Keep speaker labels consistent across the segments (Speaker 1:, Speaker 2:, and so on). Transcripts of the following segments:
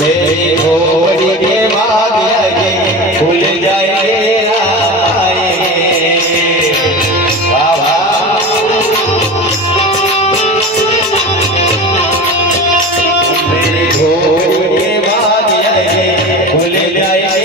Speaker 1: मेरी घोड़ी के भाग लगे भूल जाए मेरी घोड़ी के भाग लगे भूल
Speaker 2: जाए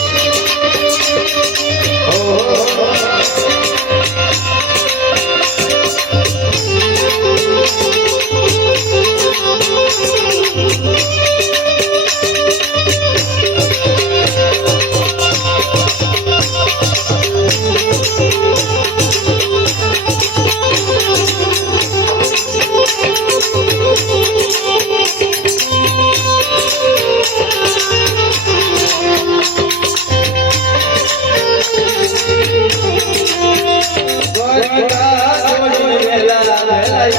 Speaker 2: તો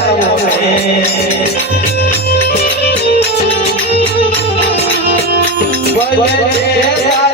Speaker 2: આવી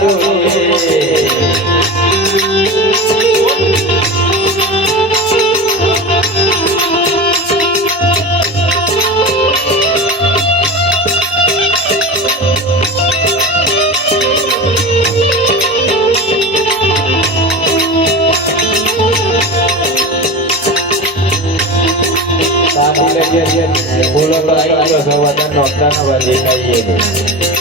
Speaker 2: ગયો છે વતન નોખતા ન વધી કહીએ